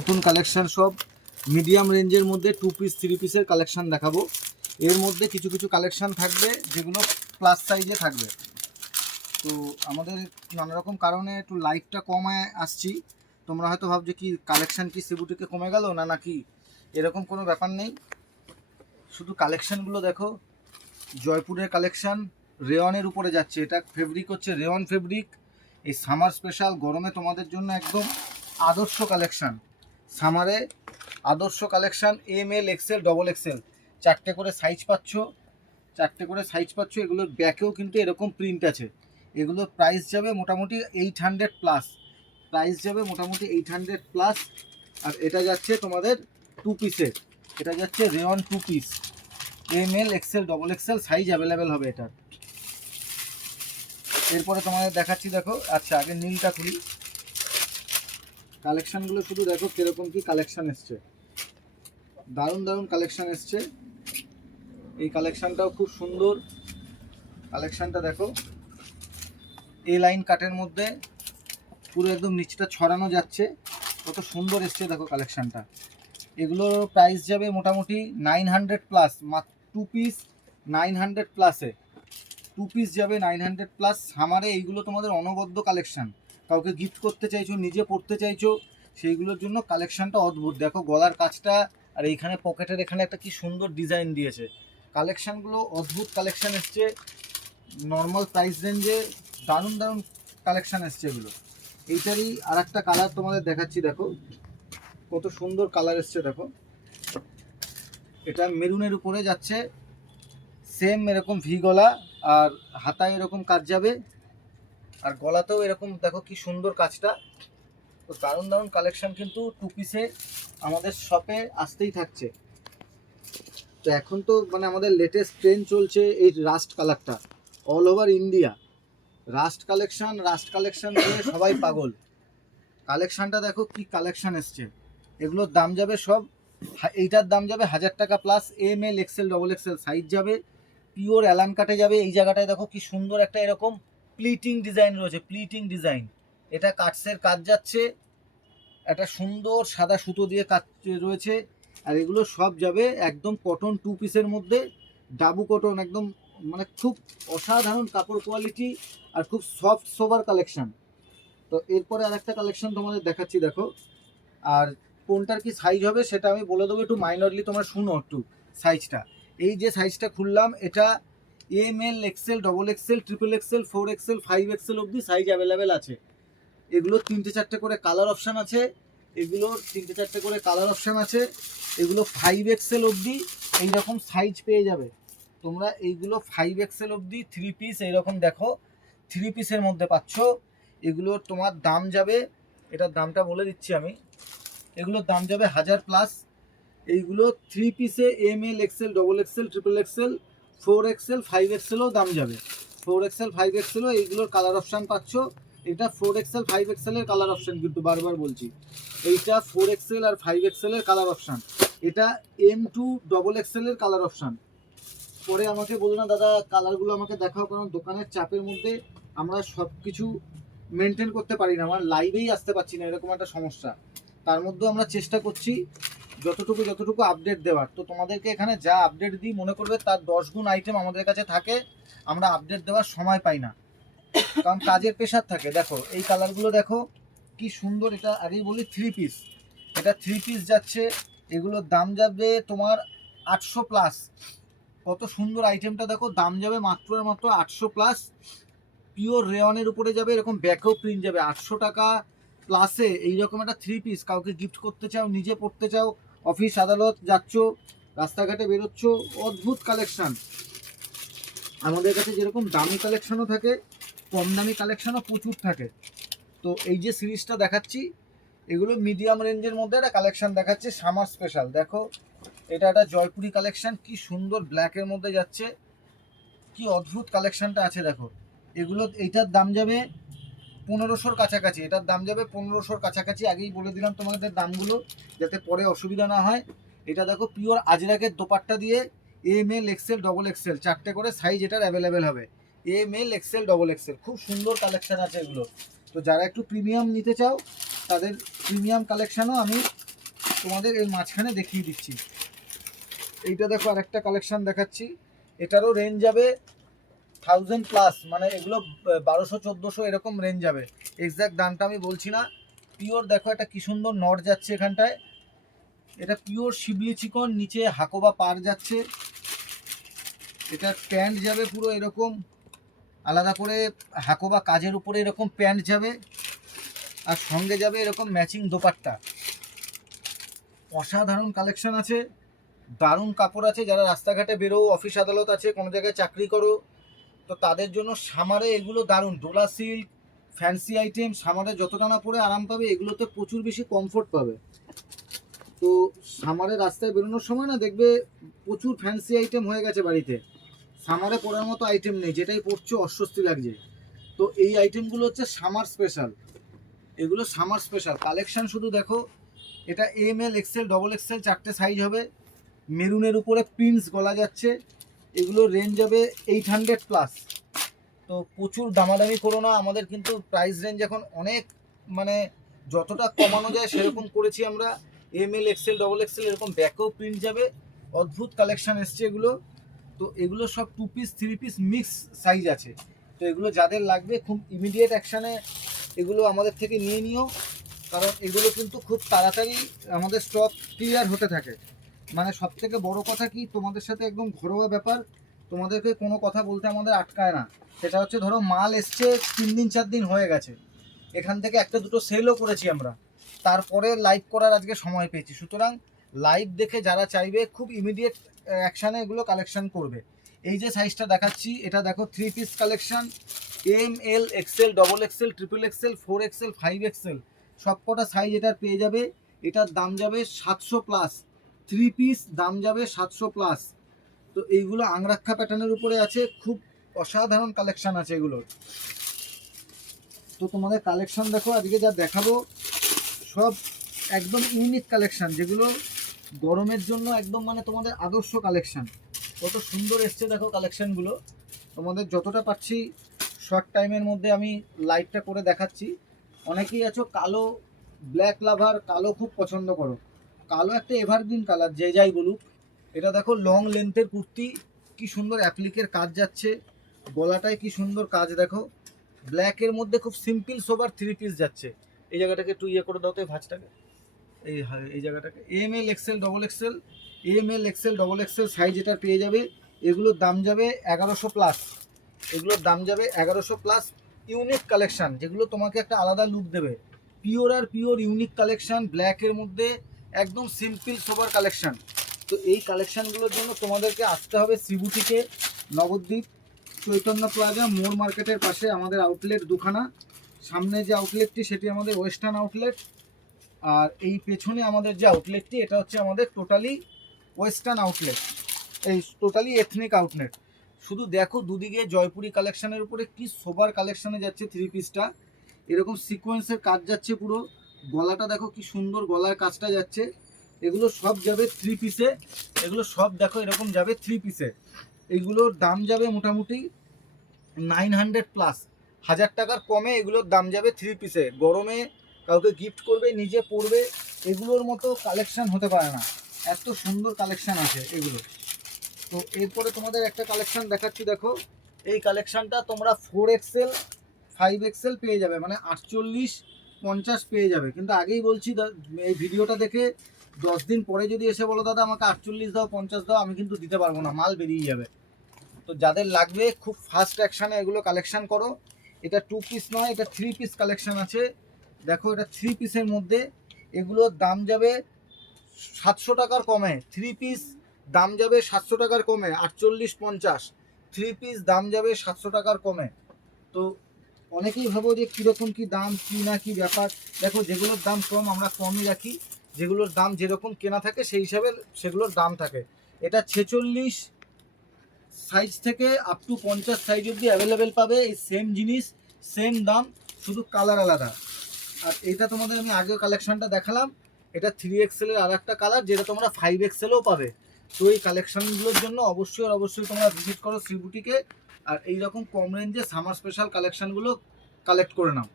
নতুন কালেকশন সব মিডিয়াম রেঞ্জের মধ্যে 2 পিস 3 পিসের কালেকশন দেখাবো। এর মধ্যে কিছু কিছু কালেকশন থাকবে যেগুলো প্লাস সাইজে থাকবে। তো আমাদের নানা রকম কারণে একটু লাইভটা কমায় আসছি। তোমরা হয়তো ভাবছো কি কালেকশন কি সিবুটিকে কমে গেল না নাকি, এরকম কোনো ব্যাপার নেই। শুধু কালেকশানগুলো দেখো, জয়পুরের কালেকশান রেওয়ানের উপরে যাচ্ছে। এটা ফেব্রিক হচ্ছে রেওয়ান ফেব্রিক। এই সামার স্পেশাল গরমে তোমাদের জন্য একদম আদর্শ কালেকশান। সামারে আদর্শ কালেকশান, ML XL XXL চারটে করে সাইজ পাচ্ছ, এগুলোর ব্যাকেও কিন্তু এরকম প্রিন্ট আছে। এগুলোর প্রাইস যাবে মোটামুটি 800 প্লাস, প্লাস। আর এটা যাচ্ছে তোমাদের 2 পিসের, এটা যাচ্ছে রেওয়ান 2 piece, ML XL XXL size available হবে এটার। এরপরে তোমাদের দেখাচ্ছি, দেখো। আচ্ছা, আগে নীলটা খুলি। কালেকশানগুলো শুধু দেখো কীরকম কী কালেকশান এসছে, দারুণ দারুণ কালেকশান এসছে। এই কালেকশানটাও খুব সুন্দর। কালেকশানটা দেখো, এ লাইন কাটের মধ্যে পুরো একদম নিচটা ছড়ানো যাচ্ছে, কত সুন্দর এসছে দেখো কালেকশানটা। এগুলোর প্রাইস যাবে মোটামুটি 900 প্লাস, মাত্র 2 পিস 900 প্লাসে, 2 পিস যাবে 900 প্লাস। সামারে এইগুলো তোমাদের অনবদ্য কালেকশান। কাউকে গিফট করতে চাইছো, নিজে পড়তে চাইছো, সেইগুলোর জন্য কালেকশানটা অদ্ভুত। দেখো গলার কাজটা, আর এইখানে পকেটের এখানে একটা কি সুন্দর ডিজাইন দিয়েছে। কালেকশানগুলো অদ্ভুত কালেকশান এসছে, নর্মাল প্রাইস রেঞ্জে দারুণ দারুণ কালেকশান এসছে এগুলো। এইটারই আর একটা কালার তোমাদের দেখাচ্ছি, দেখো কত সুন্দর কালার এসছে দেখো। এটা মেরুনের উপরে যাচ্ছে, সেম এরকম ভি গলা, আর হাতায় এরকম কাজ যাবে, আর গলাতেও এরকম দেখো কি সুন্দর কাজটা। তো দারুণ দারুণ কালেকশন কিন্তু 2 পিসে আমাদের শপে আসতেই থাকছে। তো এখন তো মানে আমাদের লেটেস্ট ট্রেন্ড চলছে এই রাস্ট কালারটা, all over India rust collection দিয়ে সবাই পাগল। কালেকশানটা দেখো কি কালেকশান এসছে। এগুলোর দাম যাবে সব, এইটার দাম যাবে 1000 টাকা plus, ML XL XXL size যাবে, পিওর অ্যালান কাটে যাবে। এই জায়গাটায় দেখো কি সুন্দর একটা এরকম প্লিটিং ডিজাইন রয়েছে, প্লিটিং ডিজাইন। এটা কাটসের কাজ যাচ্ছে, একটা সুন্দর সাদা সুতো দিয়ে কাজ রয়েছে। আর এগুলো সব যাবে একদম কটন 2 পিসের মধ্যে, ডাবু কটন, একদম মানে খুব অসাধারণ কাপড় কোয়ালিটি, আর খুব সফট সোবার কালেকশন। তো এরপরে আর একটা কালেকশন তোমাদের দেখাচ্ছি, দেখো। আর কোনটার কি সাইজ হবে সেটা আমি বলে দেবো, একটু মাইনরলি তোমরা শুনো একটু সাইজটা। এই যে সাইজটা খুললাম, এটা ML XL XXL XXL 4XL 5XL অবধি সাইজ অ্যাভেলেবেল আছে। এগুলোর 3-4টে করে কালার অপশান আছে, এগুলো 5XL অবধি এইরকম সাইজ পেয়ে যাবে তোমরা। এইগুলো 5XL অবধি 3 পিস এইরকম দেখো 3 পিসের মধ্যে পাচ্ছ। এগুলো তোমার দাম যাবে, এটার দামটা বলে দিচ্ছি আমি, এগুলোর দাম যাবে 1000 প্লাস। এইগুলো 3 পিসে ML XL XXL XXL 4XL 5XLও দাম যাবে, 4XL 5XLও এইগুলোর কালার অপশান পাচ্ছ। এটা 4XL 5XL এর কালার অপশান, কিন্তু বারবার বলছি এইটা 4XL আর 5XL এর কালার অপশান, এটা M2 XXL এর কালার অপশান। পরে আমাকে বলো না দাদা কালারগুলো আমাকে দেখাও, কারণ দোকানের চাপের মধ্যে আমরা সব কিছু মেনটেন করতে পারি না, আমার লাইভেই আসতে পারছি না, এরকম একটা সমস্যা। তার মধ্যেও আমরা চেষ্টা করছি যতটুকু আপডেট দেওয়ার। তো তোমাদেরকে এখানে যা আপডেট দিই মনে করবে তার 10 গুণ আইটেম আমাদের কাছে থাকে, আমরা আপডেট দেওয়ার সময় পাই না, কারণ কাজের প্রেশার থাকে। দেখো এই কালারগুলো দেখো কি সুন্দর। এটা আগেই বলি 3 পিস, এটা 3 পিস যাচ্ছে, এগুলোর দাম যাবে তোমার 800 প্লাস। কত সুন্দর আইটেমটা দেখো, দাম যাবে মাত্র 800 প্লাস। পিওর রেওয়ানের উপরে যাবে, এরকম ব্যাকেও প্রিন্ট যাবে। 800 টাকা প্লাসে এইরকম একটা 3 পিস কাউকে গিফট করতে চাও, নিজে পড়তে চাও, অফিস আদালত যাচ্ছ, রাস্তাঘাটে বেরোচ্ছ, অদ্ভুত কালেকশান। আমাদের কাছে যেরকম দামি কালেকশানও থাকে, কম দামি কালেকশানও প্রচুর থাকে। তো এই যে সিরিজটা দেখাচ্ছি, এগুলো মিডিয়াম রেঞ্জের মধ্যে একটা কালেকশান দেখাচ্ছি, সামার স্পেশাল। দেখো এটা একটা জয়পুরি কালেকশান, কি সুন্দর ব্ল্যাকের মধ্যে যাচ্ছে, কি অদ্ভুত কালেকশানটা আছে দেখো। এগুলো এইটার দাম যাবে 1500-র কাছাকাছি, এটার দাম যাবে 1500-র কাছাকাছি। আগেই বলে দিলাম তোমাদের দামগুলো যাতে পরে অসুবিধা না হয়। এটা দেখো পিওর আজরাকের দোপাট্টা দিয়ে, ML XL XXL চারটে করে সাইজ এটার অ্যাভেলেবেল হবে, ML XL XXL। খুব সুন্দর কালেকশান আছে এগুলো। তো যারা একটু প্রিমিয়াম নিতে চাও তাদের প্রিমিয়াম কালেকশানও আমি তোমাদের এর মাঝখানে দেখিয়ে দিচ্ছি। এইটা দেখো আরেকটা কালেকশন দেখাচ্ছি, এটারও রেঞ্জ যাবে 1000+, মানে এগুলো 1200-1400 এরকম রেঞ্জ যাবে। এক্স্যাক্ট দামটা আমি বলছি না। পিওর দেখো এটা কি সুন্দর নট যাচ্ছে এখানটায়, এটা পিওর শিবলি চিকন, নিচে হাকোবা পার যাচ্ছে। এটা প্যান্ট যাবে পুরো এরকম আলাদা করে হাকোবা কাজের উপরে এরকম প্যান্ট যাবে, আর সঙ্গে যাবে এরকম ম্যাচিং দোপাট্টা। অসাধারণ কালেকশন আছে, দারুণ কাপড় আছে। যারা রাস্তাঘাটে বেরো, অফিস আদালত আছে, কোনো জায়গায় চাকরি করো, তো তাদের জন্য সামারে এগুলো দারুণ। ডোলা সিল্ক ফ্যান্সি আইটেম, সামারে যতটা না পরে আরাম পাবে, এগুলোতে প্রচুর বেশি কমফোর্ট পাবে। তো সামারে রাস্তায় বেরোনোর সময় না দেখবে প্রচুর ফ্যান্সি আইটেম হয়ে গেছে বাড়িতে, সামারে পরার মতো আইটেম নেই, যেটাই পরছো অস্বস্তি লাগছে। তো এই আইটেমগুলো হচ্ছে সামার স্পেশাল, এগুলো সামার স্পেশাল কালেকশন। শুধু দেখো, এটা ML XL XXL 4টে সাইজ হবে, মেরুনের উপরে প্রিন্টস গলা যাচ্ছে। এগুলো রেঞ্জ যাবে 800+। তো প্রচুর দামাদামি করো না, আমাদের কিন্তু প্রাইস রেঞ্জ এখন অনেক, মানে যতটা কমানো যায় সেরকম করেছি আমরা। ML XL XXL এরকম ব্যাকেও প্রিন্ট যাবে, অদ্ভুত কালেকশন এসছে এগুলো। তো এগুলো সব 2 পিস 3 পিস মিক্স সাইজ আছে। তো এগুলো যাদের লাগবে খুব ইমিডিয়েট অ্যাকশানে এগুলো আমাদের থেকে নিয়ে নিও, কারণ এগুলো কিন্তু খুব তাড়াতাড়ি আমাদের স্টক ক্লিয়ার হতে থাকে। মানে সব থেকে বড় কথা কি, তোমাদের সাথে একদম ঘরোয়া ব্যাপার, তোমাদেরকে কোনো কথা বলতে আমাদের আটকায় না। সেটা হচ্ছে ধরো মাল এসছে 3 দিন 4 দিন হয়ে গেছে, এখান থেকে একটা দুটো সেলও করেছি আমরা, তারপরে লাইভ করার আজকে সময় পেয়েছি। সুতরাং লাইভ দেখে যারা চাইবে খুব ইমিডিয়েট অ্যাকশানে এগুলো কালেকশন করবে। এই যে সাইজটা দেখাচ্ছি, এটা দেখো 3 piece collection, ML XL XXL XXL 4XL 5XL সব কটা সাইজ এটার পেয়ে যাবে। এটার দাম যাবে 700+, 3 পিস দাম যাবে 700+। তো এইগুলো আংরাক্ষা প্যাটার্নের উপরে আছে, খুব অসাধারণ কালেকশন আছে এগুলোর। তো তোমাদের কালেকশন দেখো আজকে যা দেখাবো সব একদম ইউনিক কালেকশন, যেগুলো গরমের জন্য একদম মানে তোমাদের আদর্শ কালেকশন। কত সুন্দর এসছে দেখো কালেকশনগুলো। তোমাদের যতটা পাচ্ছি শর্ট টাইমের মধ্যে আমি লাইভটা করে দেখাচ্ছি। অনেকেই আছো কালো ব্ল্যাক লাভার, কালো খুব পছন্দ করো, কালো একটা এভারগ্রিন কালার যে যাই বলুক। এটা দেখো লং লেন্থের কুর্তি, কি সুন্দর অ্যাপ্লিকের কাজ যাচ্ছে, গলাটায় কি সুন্দর কাজ দেখো। ব্ল্যাকের মধ্যে খুব সিম্পল সোবার 3 পিস যাচ্ছে। এই জায়গাটাকে একটু ইয়ে করে দাও তো, এই ভাঁজটাকে, এই জায়গাটাকে। ML XL XXL ML XL XXL size এটা পেয়ে যাবে। এগুলোর দাম যাবে 1100+, এগুলোর দাম যাবে 1100+। ইউনিক কালেকশান, যেগুলো তোমাকে একটা আলাদা লুক দেবে, পিওর আর পিওর ইউনিক কালেকশান, ব্ল্যাকের মধ্যে একদম সিম্পল সোবার কালেকশান। তো এই কালেকশানগুলোর জন্য তোমাদেরকে আসতে হবে শ্রীবুটিকে, নবদ্বীপ চৈতন্য প্লাজা মোর মার্কেটের পাশে আমাদের আউটলেট দুখানা। সামনে যে আউটলেটটি সেটি আমাদের ওয়েস্টার্ন আউটলেট, আর এই পেছনে আমাদের যে আউটলেটটি এটা হচ্ছে আমাদের টোটালি ওয়েস্টার্ন আউটলেট, এই টোটালি এথনিক আউটলেট। শুধু দেখো দুদিকে জয়পুরি কালেকশানের উপরে কি সোবার কালেকশানে যাচ্ছে 3 পিসটা, এরকম সিকোয়েন্সের কাজ যাচ্ছে পুরো। গলাটা দেখো কি সুন্দর গলার কাজটা যাচ্ছে। এগুলো সব যাবে 3 পিসে, এগুলো সব দেখো এরকম যাবে 3 পিসে। এগুলোর দাম যাবে মোটামুটি 900+, 1000 টাকার কমে এগুলোর দাম যাবে 3 পিসে। গরমে কাউকে গিফট করবে, নিজে পরবে, এগুলোর মতো কালেকশান হতে পারে না, এত সুন্দর কালেকশান আছে এগুলো। তো এরপরে তোমাদের একটা কালেকশান দেখাচ্ছি দেখো, এই কালেকশানটা তোমরা 4XL 5XL পেয়ে যাবে, মানে 48-50 পেয়ে যাবে। কিন্তু আগেই বলছি, এই ভিডিওটা দেখে 10 দিন পরে যদি এসে বলো দাদা আমাকে 48 দাও 50 দাও, আমি কিন্তু দিতে পারবো না, মাল বেরিয়ে যাবে। তো যাদের লাগবে খুব ফাস্ট অ্যাকশানে এগুলো কালেকশান করো। এটা 2 পিস নয়, এটা 3 পিস কালেকশান আছে। দেখো এটা 3 পিসের মধ্যে, এগুলোর দাম যাবে 700 টাকার কমে। 3 পিস দাম যাবে 700 টাকার কমে, 48-50। 3 পিস দাম যাবে 700 টাকার কমে। তো অনেকেই ভাবো যে কীরকম কী দাম, কী না কী ব্যাপার। দেখো যেগুলোর দাম কম আমরা কমই রাখি, যেগুলোর দাম যেরকম কেনা থাকে সেই হিসাবে সেগুলোর দাম থাকে। এটা 46 সাইজ থেকে আপ টু 50 সাইজ অবধি অ্যাভেলেবেল পাবে। এই সেম জিনিস সেম দাম, শুধু কালার আলাদা। আর এটা তোমাদের আমি আগের কালেকশানটা দেখালাম, এটা 3XL এর আর একটা কালার, যেটা তোমরা 5XLও পাবে। তো এই কালেকশানগুলোর জন্য অবশ্যই তোমরা ভিজিট করো শ্রীবুটিকে, আর এইরকম কম রেঞ্জে সামার স্পেশাল কালেকশানগুলো কালেক্ট করে নাও।